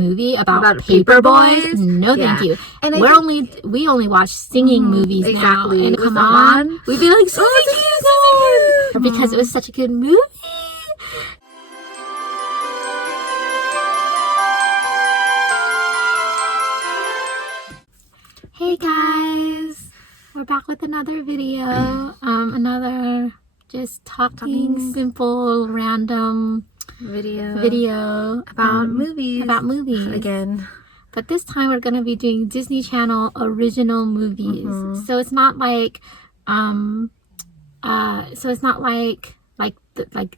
movie about paper boys? No, thank you. And we only watch singing movies now. And come on, we'd be like, Susie Q, because it was such a good movie. Hey guys, we're back with another video. Another just talking simple random video about movies again. But this time we're gonna be doing Disney Channel original movies. So it's not like like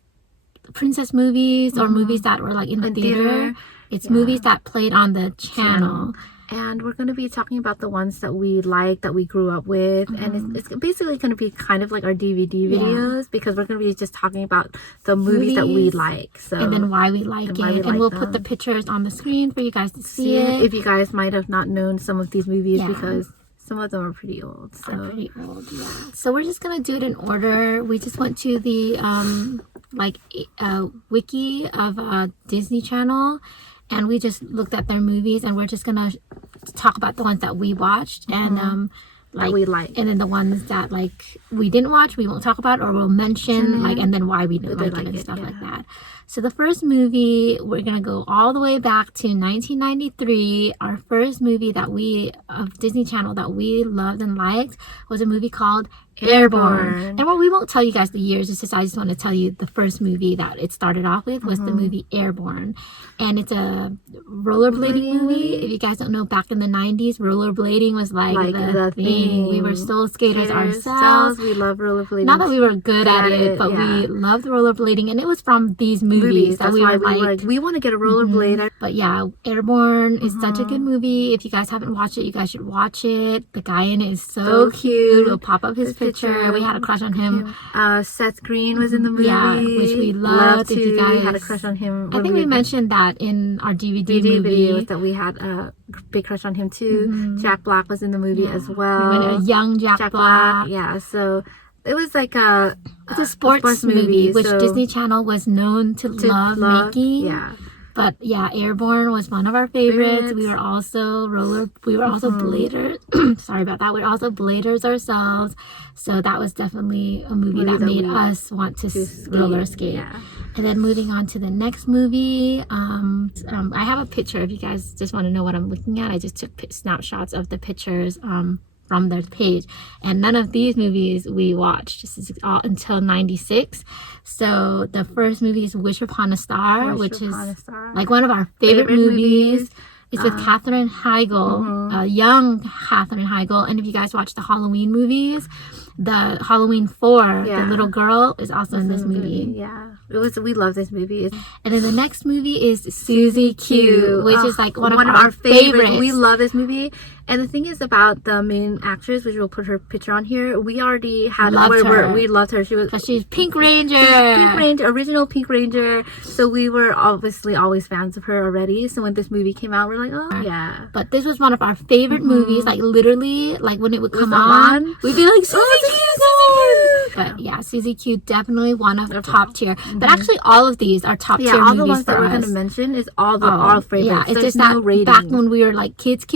princess movies or movies that were like in the theater. It's movies that played on the channel. And we're going to be talking about the ones that we like, that we grew up with. And it's basically going to be kind of like our DVD videos, because we're going to be just talking about the movies that we like. So, and then why we like it. And we'll put the pictures on the screen for you guys to see it. If you guys might have not known some of these movies, because some of them are pretty old. So we're just going to do it in order. We just went to the wiki of Disney Channel. And we just looked at their movies, and we're just gonna talk about the ones that we watched and that we like, and then the ones that like we didn't watch, we won't talk about, or we'll mention and then why we didn't like it and stuff like that. So the first movie, we're gonna go all the way back to 1993. Our first movie of Disney Channel that we loved and liked was a movie called Airborne. And we won't tell you guys the years, I just want to tell you the first movie that it started off with was the movie Airborne. And it's a rollerblading movie. If you guys don't know, back in the 90s, rollerblading was like the thing. We were soul skaters ourselves. We love rollerblading. Not that we were good at it, but we loved rollerblading. And it was from these movies that we were like, we want to get a rollerblader. But yeah, Airborne is such a good movie. If you guys haven't watched it, you guys should watch it. The guy in it is so cute. We'll pop up his picture. We had a crush on him. Seth Green was in the movie. Yeah, which we loved. If you guys had a crush on him. I think we mentioned that in our DVD videos that we had a big crush on him too. Jack Black was in the movie as well. A young Jack Black. Yeah, so it was like it's a sports movie, which Disney Channel was known to love making. Yeah. But yeah, Airborne was one of our favorites. We were also bladers. Sorry about that. We were also bladers ourselves. So that was definitely a movie that made us want to roller skate. Yeah. And then moving on to the next movie, I have a picture. If you guys just want to know what I'm looking at, I just took snapshots of the pictures from their page, and none of these movies we watched. This is all until 96. So the first movie is Wish Upon a Star, which is like one of our favorite movies. It's with Katherine Heigl, young Katherine Heigl. And if you guys watch the Halloween movies, the Halloween 4, the little girl is also in this movie. Yeah, we love this movie. And then the next movie is Susie Q, which is like one of our favorites. We love this movie. And the thing is about the main actress, which we'll put her picture on here, we already had we loved her. She's Pink Ranger. Original Pink Ranger. So we were obviously always fans of her already. So when this movie came out, we're like, oh yeah. But this was one of our favorite movies. Like literally, like when it would come on, we'd be like, Susie Q. But yeah, Susie Q definitely one of the top tier. But actually, all of these are top tier movies. All the ones that we're going to mention is our favorites. Yeah, it's just that back when we were like kids,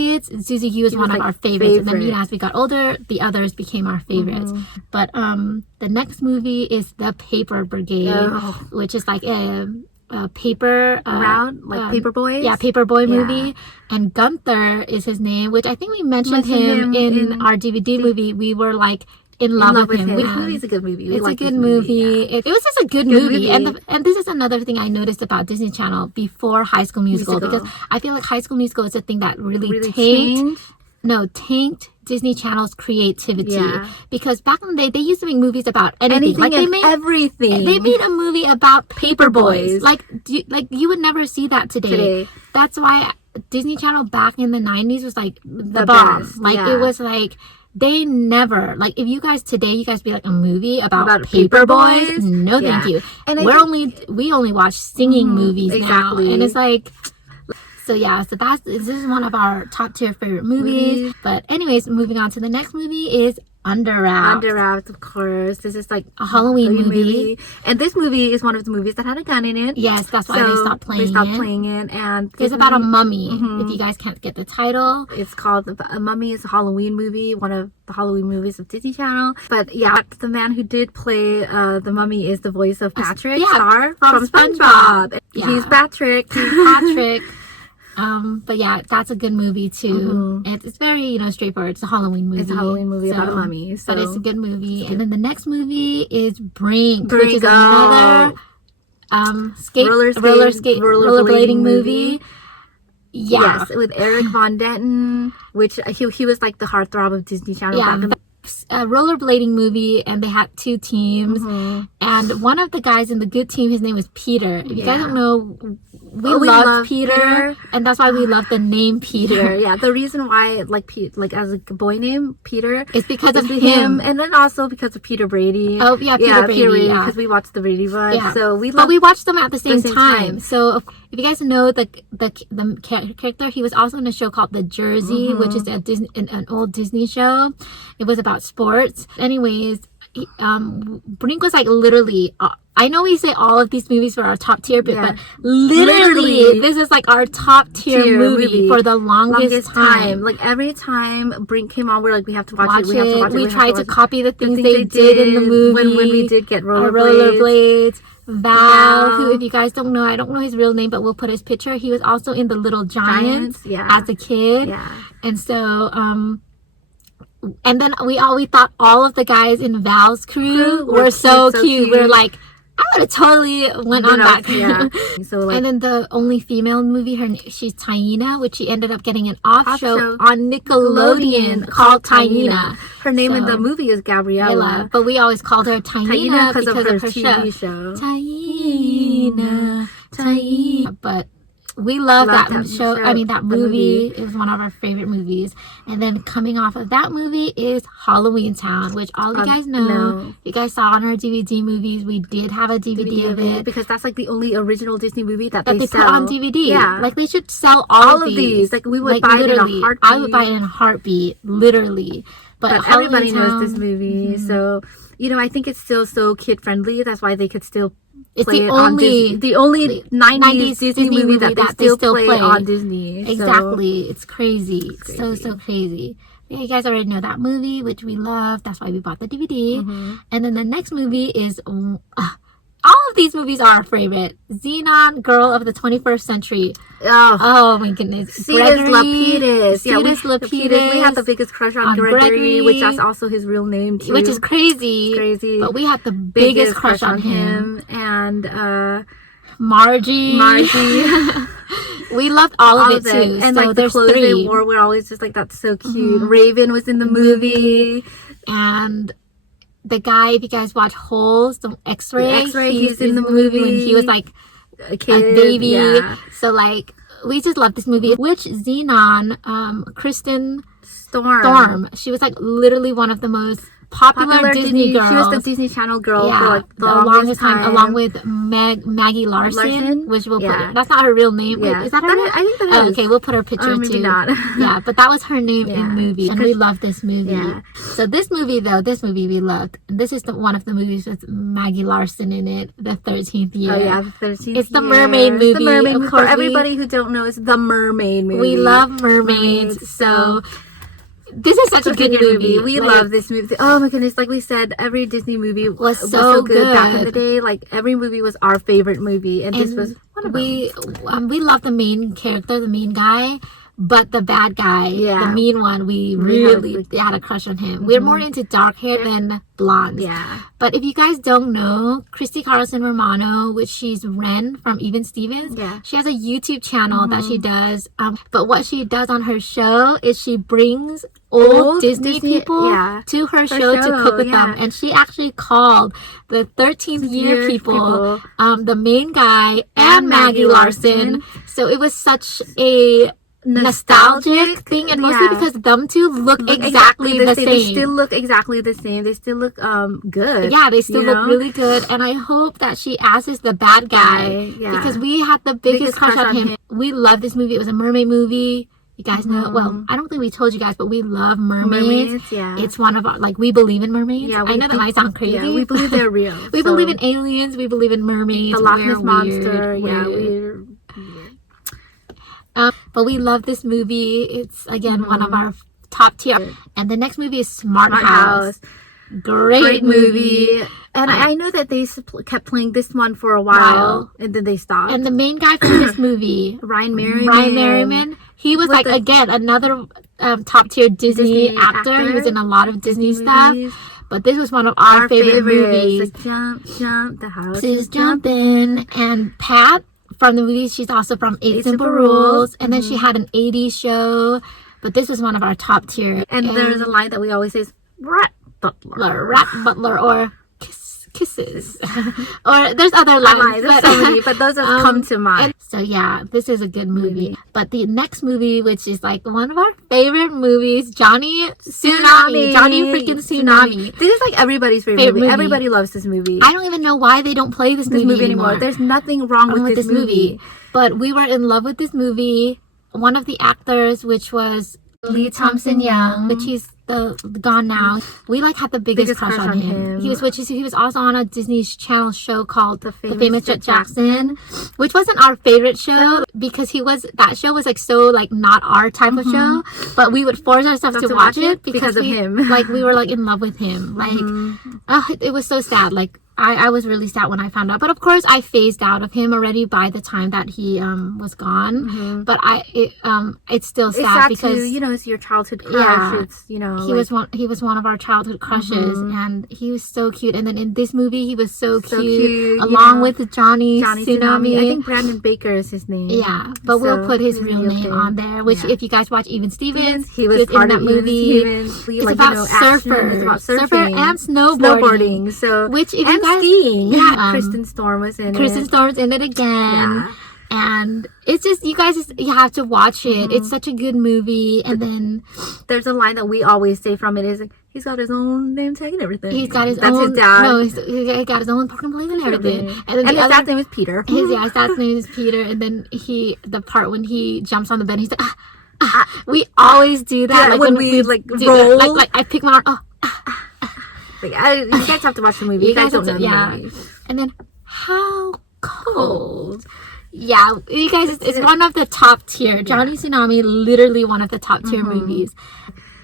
Susie Q was one of our favorites. And then as we got older, the others became our favorites. But the next movie is The Paper Brigade, which is like a paper Paper Boys. Yeah, Paper Boy movie. And Gunther is his name, which I think we mentioned him in our DVD movie. We were like in love with him. This movie is a good movie. It's a good movie. It was just a good movie. And this is another thing I noticed about Disney Channel before High School Musical, because I feel like High School Musical is a thing that really tanked Disney Channel's creativity. Because back in the day, they used to make movies about anything. Like they made everything. They made a movie about paper boys. Like you would never see that today. That's why Disney Channel back in the 90s was like the bomb. Best. Like it was like they never, like if you guys be like a movie about paper boys, no thank you. And we only watch singing movies now, and it's like, so yeah, so this is one of our top tier favorite movies. But anyways, moving on to the next movie is Under Wraps. Under Wraps, of course. This is like a Halloween movie. And this movie is one of the movies that had a gun in it. Yes, that's why they stopped playing it. And it's about a mummy. If you guys can't get the title, it's called A Mummy. Is a Halloween movie, one of the Halloween movies of Disney Channel. But yeah, the man who did play the mummy is the voice of Patrick Star from SpongeBob. Yeah. He's Patrick. But yeah, that's a good movie too. It's very, straightforward. It's a Halloween movie. It's a Halloween movie about a mummy. But it's a good movie. And then the next movie is Brink, which is another rollerblading movie. Yeah. Yes, with Eric Von Denton, which he was like the heartthrob of Disney Channel. Yeah, a rollerblading movie, and they had two teams. And one of the guys in the good team, his name was Peter. If you guys don't know, we love Peter, and that's why we love the name Peter. Yeah, the reason why as a boy name Peter is because of him, and then also because of Peter Brady. Oh yeah, Peter Brady. Because we watched the Brady Bunch. Yeah. So we watched them at the same time. So if you guys know the character, he was also in a show called The Jersey, which is an old Disney show. It was about sports. Anyways, Brink was like literally. I know we say all of these movies were our top tier, but literally this is like our top tier movie for the longest time. Like every time Brink came on, we're like, we have to watch it. We have to watch it. We tried to copy the things they did in the movie when we did get rollerblades. Val, who, if you guys don't know, I don't know his real name, but we'll put his picture. He was also in The Little Giants as a kid. And so, and then we thought all of the guys in Val's crew were so cute. We were like, I would have totally went on that. So and then the only female movie, she's Taina, which she ended up getting an off show on Nickelodeon called Taina. Her name in the movie is Gabriella, but we always called her Taina because of her TV show. Taina. But we love that show. I mean, that movie. It was one of our favorite movies. And then coming off of that movie is Halloweentown, which all you guys know. You guys saw on our DVD movies. We did have a DVD of it. Because that's like the only original Disney movie that they put on DVD. Yeah. Like they should sell all of these. Like we would buy it in a heartbeat. I would buy it in a heartbeat, literally. But everybody knows this movie. So, I think it's still so kid friendly. That's why they could still play the only 90s Disney movie that they still play on Disney. Exactly. So, it's crazy. So crazy. Yeah, you guys already know that movie, which we love. That's why we bought the DVD. And then the next movie is all of these movies are our favorite. Zenon, Girl of the 21st Century. Oh my goodness. Cetus Lapidus. Lapidus. We had the biggest crush on Gregory, which is also his real name too. Which is crazy. But we had the biggest crush on him. And Margie. We loved all of it too. And so like the clothes they wore were always just like, that's so cute. Raven was in the movie. And the guy, if you guys watch Holes, the X-Ray, he's in the movie when he was like a baby. So like we just love this movie. Which Zenon, Kristen Storm, she was like literally one of the most popular Disney girls. She was the Disney Channel girl for like the longest time, along with Maggie Larson, which we'll put. That's not her real name. Is that her name? I think that is. Okay, we'll put her picture too. Maybe not. But that was her name in movie, and we love this movie. So this movie we loved. And this is one of the movies with Maggie Larson in it, The 13th Year. Oh yeah, The 13th Year. It's the mermaid movie. It's the mermaid movie. For everybody who don't know, it's the mermaid movie. We love mermaids. So this is such a good movie. We love this movie. Oh my goodness. Like we said, every Disney movie was so good back in the day. Like every movie was our favorite movie. And this was one of them. We love the main character, the main guy. But the bad guy, the mean one, we really had a crush on him. We're more into dark hair than blonde. But if you guys don't know, Christy Carlson Romano, which she's Ren from Even Stevens, she has a YouTube channel that she does. But what she does on her show is she brings old Disney people to her show to cook with them. And she actually called the 13th Year people the main guy and Maggie Larson. So it was such a nostalgic thing, and mostly because them two look exactly the same. They still look exactly the same. They still look good. Yeah, they still look really good. And I hope that she asks the bad guy because we had the biggest crush on him. We love this movie. It was a mermaid movie. You guys know, well, I don't think we told you guys, but we love mermaids. Yeah. It's one of our, like, we believe in mermaids. Yeah, I know that might sound crazy. Yeah, we believe they're real. We believe in aliens. We believe in mermaids. The Loch Ness Monster. Weird. But we love this movie. It's, again, one of our top tier. And the next movie is Smart House. Great movie. And I know that they kept playing this one for a while, and then they stopped. And the main guy from this movie, Ryan Merriman, he was like, again, another top tier Disney actor. He was in a lot of Disney stuff. But this was one of our favorite movies. Like, jump, the house is jumping. And Pat from the movie, she's also from Eight Simple Rules. And then she had an 80s show. But this was one of our top tier. And there's a line that we always say is, Rat Butler, or kisses. Or there's other lines. There's so many, but those have come to mind. So yeah, this is a good movie. But the next movie, which is like one of our favorite movies, Johnny Tsunami. Johnny freaking Tsunami. This is like everybody's favorite movie. Everybody loves this movie. I don't even know why they don't play this movie anymore. There's nothing wrong with this movie. But we were in love with this movie. One of the actors, which was Lee Thompson Young, which he's gone now. We like had the biggest crush on him. He was also on a Disney Channel show called The Famous Jet Jackson, which wasn't our favorite show because that show was like so like not our type of show, but we would force ourselves to watch it because of him. Like we were like in love with him. Like it was so sad. Like I was really sad when I found out, but of course I phased out of him already by the time that he was gone. But it's still sad because it's your childhood crush. Yeah, it's he was one of our childhood crushes, and he was so cute. And then in this movie, he was so cute along with Johnny Tsunami. I think Brandon Baker is his name. Yeah, but we'll put his real name on there. Which, if you guys watch Even Stevens, he was in that movie. It's about surfers. It's about surfer and snowboarding. So which if you skiing. Yeah, Kristen Storm was in it. Kristen Storm's in it again. Yeah. And it's just, you have to watch it. It's such a good movie. And then there's a line that we always say from it is like, he's got his own name tag and everything. He's got his That's own. his dad. No, he got his own parking plate and everything. And then his dad's name is Peter. His dad's name is Peter. And then the part when he jumps on the bed, he's like, we always do that. Yeah, like when we like roll. Like I pick my arm. You guys have to watch the movie. You guys don't know the movie. And then how cold. Yeah, you guys, it's one of the top tier. Johnny Tsunami, literally one of the top tier movies.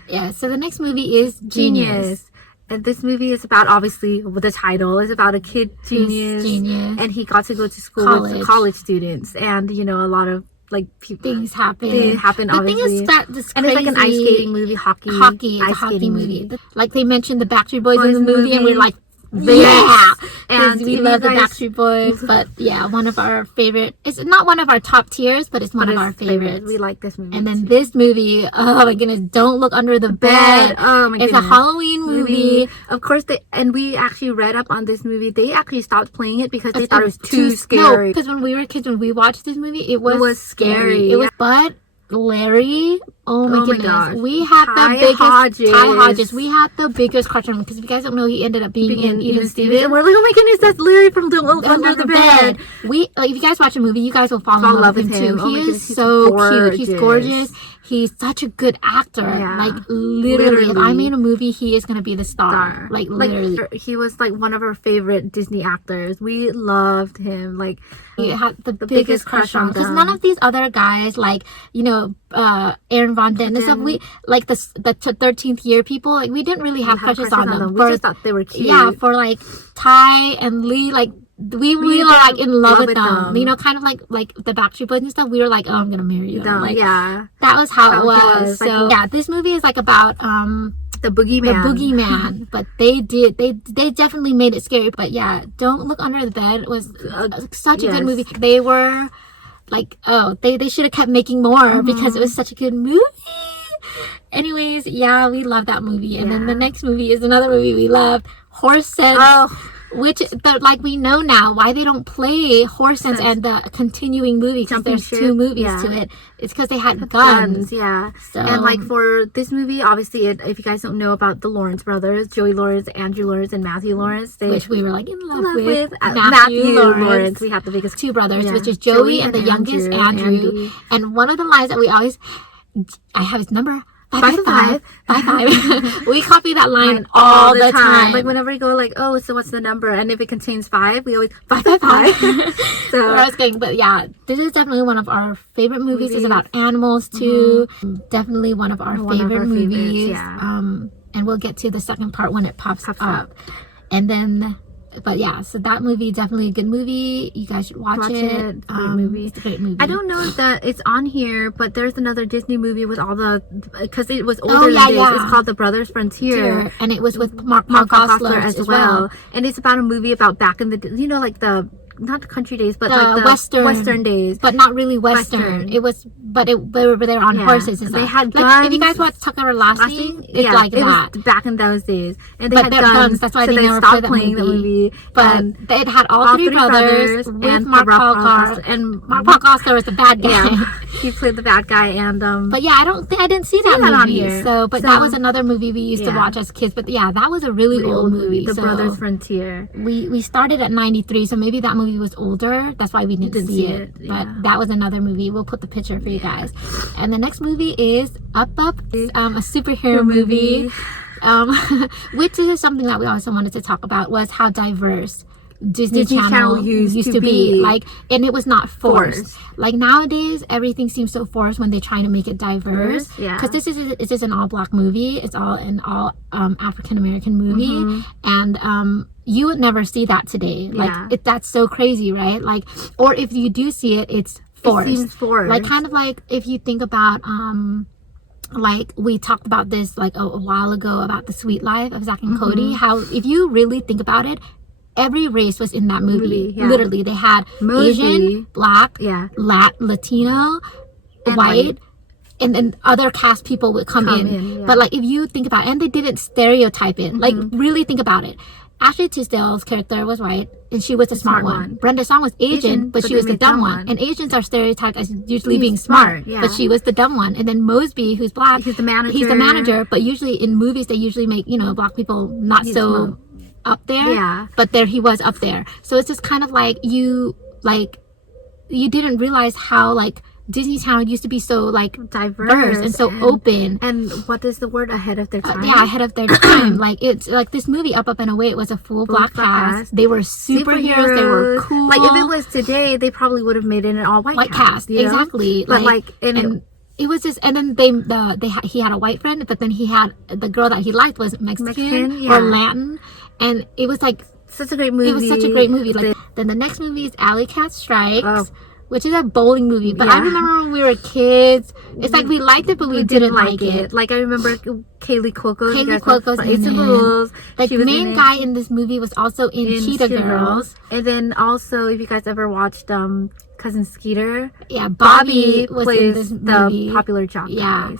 Yeah, so the next movie is Genius. And this movie is about, obviously, with the title, is about a kid genius. And he got to go to school with college students. And, a lot of like things happen. The obviously. Thing is that this and it's like an ice skating movie, hockey. It's a hockey movie. Like they mentioned the Backstreet Boys in the movie, and we're like, and we love the Backstreet Boys. But yeah, one of our favorite. It's not one of our top tiers, but it's one of our favorites. We like this movie. And then this movie, oh my goodness, Don't Look Under the Bed. Oh my goodness. It's a Halloween movie. Of course, we actually read up on this movie. They actually stopped playing it because they thought it was too scary. No, because when we were kids, when we watched this movie, it was scary. But Larry, oh my goodness, gosh. We had the biggest Ty Hodges. We had the biggest crush on him because if you guys don't know, he ended up being in Even Stevens. And we're like, oh my goodness, that's Larry from Under the Bed. If you guys watch a movie, you guys will fall in love with him too. He is so cute. He's gorgeous. He's such a good actor. Yeah. Like literally, if I made a movie, he is gonna be the star. Like literally, he was like one of our favorite Disney actors. We loved him. Like he had the biggest crush on because none of these other guys, like Aaron Von Den and stuff, we like the 13th Year people, like we didn't really have crushes on them. We just thought they were cute. Yeah, for like Ty and Lee, like we were like in love with them. Kind of like the Backstreet Boys and stuff. We were like, oh, I'm gonna marry them. Like, yeah, that was how it was. So yeah, this movie is like about the boogeyman. But they definitely made it scary. But yeah, Don't Look Under the Bed was such a good movie. They were like, they should have kept making more because it was such a good movie. Anyways, yeah, we love that movie. And then the next movie is another movie we love, Horse Sense. Which, we know now why they don't play Horse Sense and the continuing movie, because there's 2 movies to it. It's because they had guns. Yeah. So. And like for this movie, obviously, if you guys don't know about the Lawrence brothers, Joey Lawrence, Andrew Lawrence, and Matthew Lawrence, which we were like in love with. Matthew Lawrence. We have the biggest 2 brothers, which is Joey and the youngest Andrew. And one of the lines that we always, I have his number. 555. 555. We copy that line all the time. Like whenever we go like, oh, so what's the number? And if it contains 5, we always 555. So I was kidding, but yeah, this is definitely one of our favorite movies. It's about animals too. Definitely one of our favorite movies. Yeah. And we'll get to the second part when it pops up. And then, but yeah, so that movie, definitely a good movie. You guys should watch it. It's a great movie. It's a great movie. I don't know if that it's on here, but there's another Disney movie with all the, because it was older than this. Yeah. It's called The Brothers Frontier. And it was with Mark Gosselaar as well. And it's about a movie about back in the, you know, like the, not the country days, but like the Western days. But not really Western. It was, but they were on horses. They had like, guns. If you guys watch Tucker Lasting, it's like it that. Was back in those days. And they but had guns. That's why so they never stopped playing the movie. But it had all three brothers with Mark Gosselaar. And Mark Gosselaar was the bad guy. Yeah, he played the bad guy. And but yeah, I didn't see that movie on here. So that was another movie we used to watch as kids. But yeah, that was a really old movie. The Brothers Frontier. We started at 93, so maybe that movie was older. That's why we didn't see it. Yeah. But that was another movie. We'll put the picture for you guys. And the next movie is Up. It's a superhero movie. Which is something that we also wanted to talk about, was how diverse Disney Channel used to be. Like, and it was not forced. Like nowadays, everything seems so forced when they try to make it diverse. Because this is an all black movie. It's an all African American movie, and you would never see that today. Like that's so crazy, right? Like, or if you do see it, it's forced. It seems forced. Like kind of like if you think about like we talked about this like a while ago about The Sweet Life of Zack and Cody. How if you really think about it, every race was in that movie. Literally, they had Asian, Black, Latino, white, and then other cast people would come in. But like if you think about it, and they didn't stereotype it. Like really think about it. Ashley Tisdale's character was white, and she was the smart one. Brenda Song was Asian, but she was the dumb one. And Asians are stereotyped as usually being smart, but she was the dumb one. And then Mosby, who's black, he's the manager. But usually in movies, they usually make black people not so up there. But there he was up there. So it's just kind of like you didn't realize how like Disney Channel used to be so like diverse and so open. And what is the word, ahead of their time? Ahead of their time. Like it's like this movie Up and Away, it was a full black cast. They were superheroes. They were cool. Like if it was today, they probably would have made it an all white cast. Exactly. But like and it was just, and then he had a white friend, but then he had the girl that he liked was Mexican or Latin, and it was like such a great movie. It was such a great movie. Like then the next movie is Alley Cat Strikes. Which is a bowling movie, but I remember when we were kids, it's like we liked it, but we didn't like it. Like I remember Kaylee Cuoco's in Simple Rules. Like the main guy in this movie was also in Cheetah Girls. And then also, if you guys ever watched Cousin Skeeter, Bobby plays in this the popular jock guy.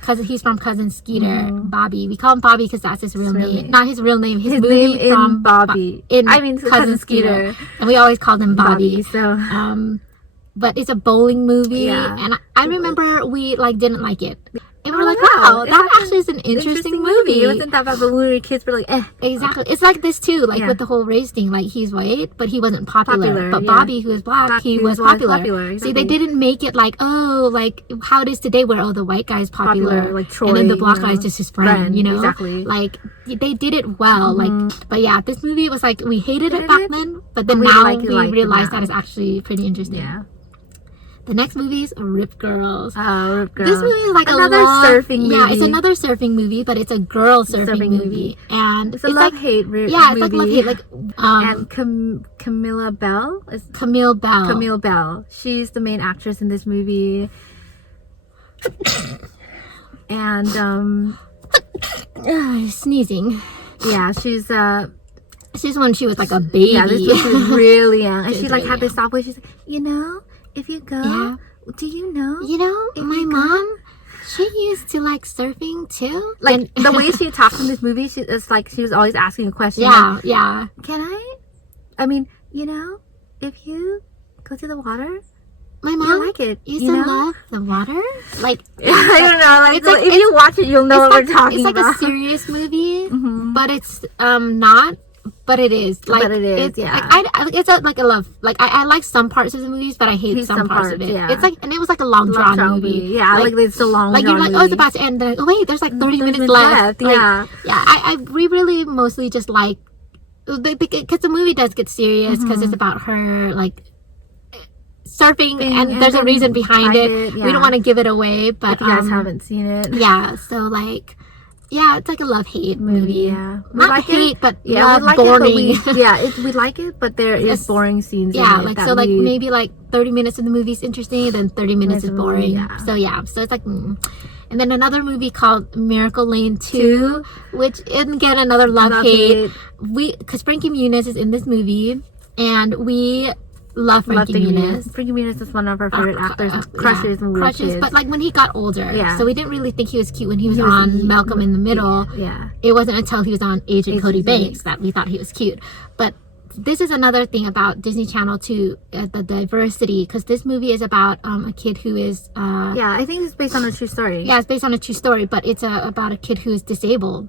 Cousin, he's from Cousin Skeeter. Bobby, we call him Bobby because that's his real name. Not his real name. His movie name from Bobby. Cousin Skeeter, and we always called him Bobby. So but it's a bowling movie, and I remember we like didn't like it. And we're like, wow, that actually is an interesting movie. It wasn't that bad, but when we were kids, we're like, eh. Exactly. It's like this too, like with the whole race thing. Like he's white, but he wasn't popular. But Bobby, who is black, he was popular. Exactly. See, they didn't make it like, like how it is today, where the white guy is popular, like Troy, and then the black guy is just his friend. Exactly. Like they did it well. Like, but yeah, this movie was like we hated it back then, but then now we realized that it's actually pretty interesting. Yeah. The next movie is Rip Girls. Oh, Rip Girls. This movie is like another surfing movie. Yeah, it's another surfing movie, but it's a girl surfing movie. And it's a love-hate movie. Yeah, it's like love-hate. Like, and Camille Bell. Camille Bell. She's the main actress in this movie. And, sneezing. Yeah, she's when she was like a baby. Yeah, this was really young. And she like had this stop where she's like, if you go, do you know? My mom, she used to like surfing too. Like the way she talks in this movie, it's like she was always asking a question. Yeah. Can I mean, if you go to the water, my mom like it. Used to love the water. Like I don't know. Like if you watch it, you'll know what we're talking about. It's like a serious movie, but it's not. but it is like it's it's like a love. Like I like some parts of the movies, but I hate some parts of it. Yeah. It's like, and it was like a long drawn movie. Yeah, like it's a long like drawn you're like, movie. oh, it's about to end. Then like, oh wait, there's like 30 minutes left. Yeah, we really mostly just like, because the movie does get serious because it's about her like surfing, and there's a reason behind it. We don't want to give it away, but if you guys haven't seen it. Yeah, so like, yeah, it's like a love-hate movie. Yeah, not like hate, but love, we like boring. It, but we like it, but there is boring scenes. Yeah, in it like so, like maybe like 30 minutes of the movie is interesting, then 30 minutes is boring. So it's like. And then another movie called Miracle Lane 2, which again another love-hate. Because Frankie Muniz is in this movie, and we love Frankie Muniz. Frankie Muniz is one of our favorite actors, crushes when we were kids. But like when he got older, so we didn't really think he was cute when he was on Malcolm in the Middle. It wasn't until he was on Agent Cody Banks that we thought he was cute. But this is another thing about Disney Channel too, the diversity, because this movie is about a kid who is I think it's based on a true story. Yeah, it's based on a true story, but it's about a kid who is disabled.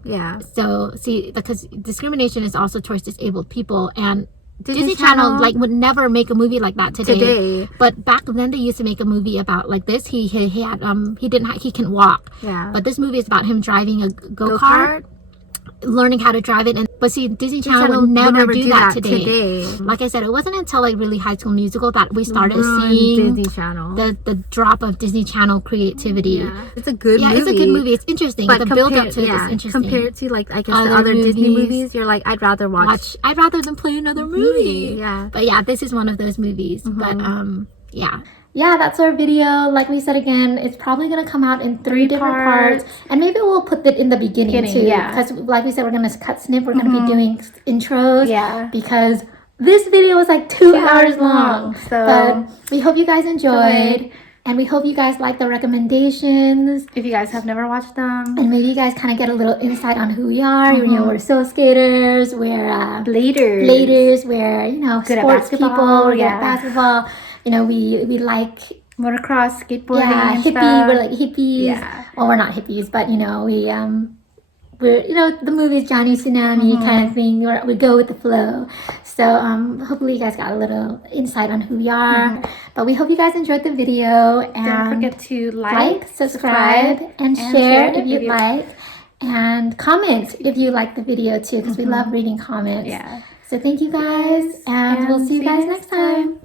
So see, because discrimination is also towards disabled people, and Disney Channel like would never make a movie like that today. But back then they used to make a movie about like this. He can walk. But this movie is about him driving a go-kart, learning how to drive it. But see, Disney Channel will never do that today. Like I said, it wasn't until like really High School Musical that we started seeing Disney Channel, the drop of Disney Channel creativity. It's a good movie. It's a good movie. It's interesting. But the build up to it is interesting. Compared to like I guess the other Disney movies, you're like, I'd rather watch. I'd rather than play another movie. But this is one of those movies. But yeah, that's our video. Like we said again, it's probably going to come out in three different parts. And maybe we'll put it in the beginning too. Because like we said, we're going to cut snip. We're going to be doing intros. Because this video was like 2 hours long. But we hope you guys enjoyed. And we hope you guys like the recommendations. If you guys have never watched them. And maybe you guys kind of get a little insight on who we are. You know, we're soul skaters. We're bladers. We're, sports people. We're good at basketball. We like motocross, skateboarding, and hippie. Stuff. We're like hippies. Well, we're not hippies, but we're the movie's Johnny Tsunami kind of thing. We go with the flow. So hopefully you guys got a little insight on who we are. But we hope you guys enjoyed the video. And don't forget to like, subscribe, and share if you'd like. And comment if you like the video too, because we love reading comments. So thank you guys, and we'll see you guys next time.